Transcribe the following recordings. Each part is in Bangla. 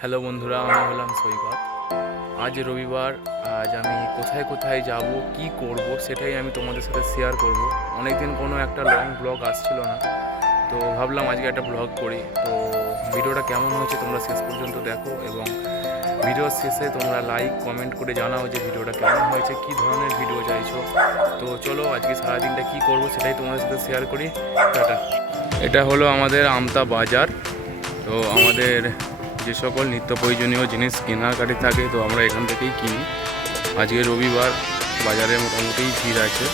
হ্যালো বন্ধুরা, আমি হলাম সৈকত। আজ রবিবার। আজ আমি কোথায় কোথায় যাব, কি করব, সেটাই আমি তোমাদের সাথে শেয়ার করব। অনেকদিন কোনো একটা লং ব্লগ আসছিল না, তো ভাবলাম আজকে একটা ব্লগ করি। তো ভিডিওটা কেমন হয়েছে তোমরা শেষ পর্যন্ত দেখো, এবং ভিডিওর শেষে তোমরা লাইক কমেন্ট করে জানাও যে ভিডিওটা কেমন হয়েছে, কী ধরনের ভিডিও চাইছো। তো চলো আজকে সারাদিনটা কী করব সেটাই তোমাদের সাথে শেয়ার করি। টাটা। এটা হলো আমাদের আমতা বাজার। তো আমাদের যে সকল নিত্য প্রয়োজনীয় জিনিস কেনাকাটি থাকে, তো আমরা এখান থেকেই কিনি। আজকে রবিবার, বাজারে মোটামুটি ভিড় আছে।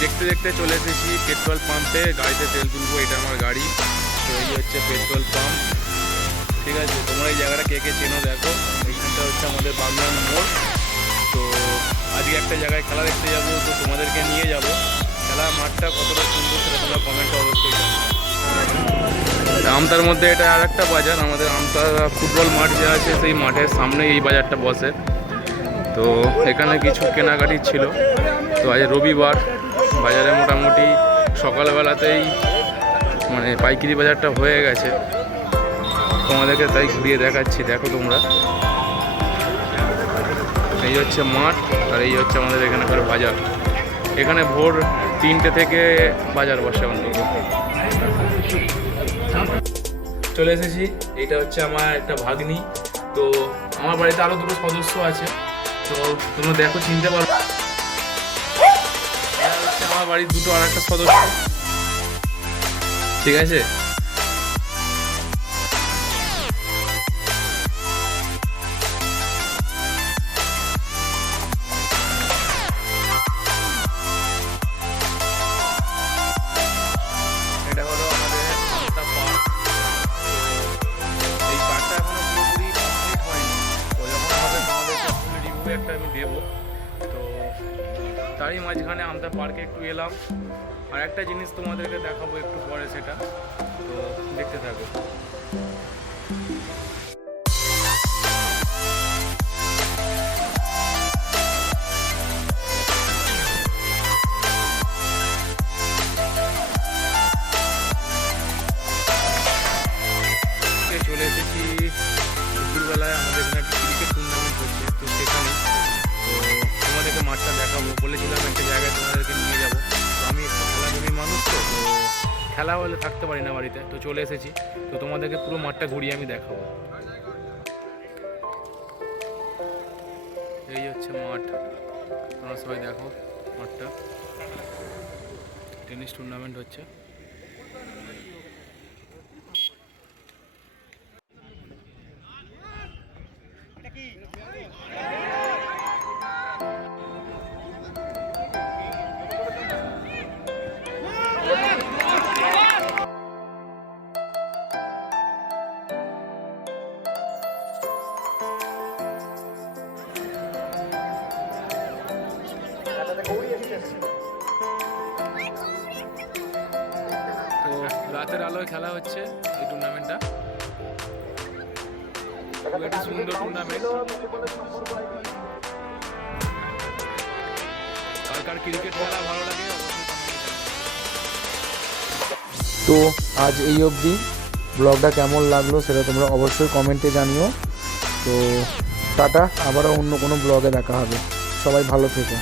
দেখতে দেখতে চলে এসেছি পেট্রোল পাম্পে, গাড়িতে তেল তুলবো। এটা আমার গাড়ি। তো এই হচ্ছে পেট্রোল পাম্প, ঠিক আছে। তোমরা এই জায়গাটা কে কে চেনো দেখো। এইখানটা হচ্ছে আমাদের বাগনান মোড়। তো আজকে একটা জায়গায় খেলা দেখতে যাবো, তো তোমাদেরকে নিয়ে যাব। খেলার মাঠটা কতটা সুন্দর সেটা তোমরা কমেন্টে অবশ্যই জানাও। আমতার মধ্যে এটা আর একটা বাজার, আমাদের আমতা ফুটবল মাঠ যে আছে সেই মাঠের সামনে এই বাজারটা বসে। তো এখানে কিছু কেনাকাটি ছিল। তো আজ রবিবার, বাজারে মোটামুটি সকালবেলাতেই মানে পাইকারি বাজারটা হয়ে গেছে। তোমাদেরকে তাই ঘুরিয়ে দেখাচ্ছি, দেখো তোমরা। এই হচ্ছে মাঠ, আর এই হচ্ছে আমাদের এখানকার বাজার। এখানে ভোর 3টে থেকে বাজার বসে অন্তত। চলে এসেছি। এটা হচ্ছে আমার একটা ভাগ্নি। তো আমার বাড়িতে আরও দুটো সদস্য আছে, তো তোমরা দেখো, চিনতে পারো। এটা হচ্ছে আমার বাড়ির দুটো আর একটা সদস্য, ঠিক আছে। এটা হলো আমাদের আমতা পার্ক। এই পার্কটা এখনো পুরোপুরি কমপ্লিট হয়নি। তো যখন হবে তোমাদেরকে ফুল রিভিউ একটা আমি দেবো। তো তারই মাঝখানে আমতা পার্কে একটু এলাম, আর একটা জিনিস তোমাদেরকে দেখাবো একটু পরে, সেটা তো দেখতে থাকো। চলে এসেছি দুপুরবেলায়, আমাদের এখানে একটা ক্রিকেট টুর্নামেন্ট হচ্ছে, তো সেখানে। তো তোমাদেরকে মাঠটা দেখাবো, বলেছিলাম একটা জায়গায় তোমাদেরকে নিয়ে যাবো। তো আমি একটু খেলাধুলির মানুষ, তো খেলা হলে থাকতে পারি না বাড়িতে, তো চলে এসেছি। তো তোমাদেরকে পুরো মাঠটা ঘুরিয়ে আমি দেখাবো। এই হচ্ছে মাঠ, তোমরা সবাই দেখো মাঠটা। টেনিস টুর্নামেন্ট হচ্ছে। তো রাতের আলোয় খেলা হচ্ছে এই টুর্নামেন্টটা। খুব একটা সুন্দর টুর্নামেন্ট। কার কার ক্রিকেট খেলা ভালো লাগে তো আজ এই অবধি। ব্লগটা কেমন লাগলো সেটা তোমরা অবশ্যই কমেন্টে জানিও। তো টাটা, আবারও অন্য কোনো ব্লগে দেখা হবে। সবাই ভালো থেকো।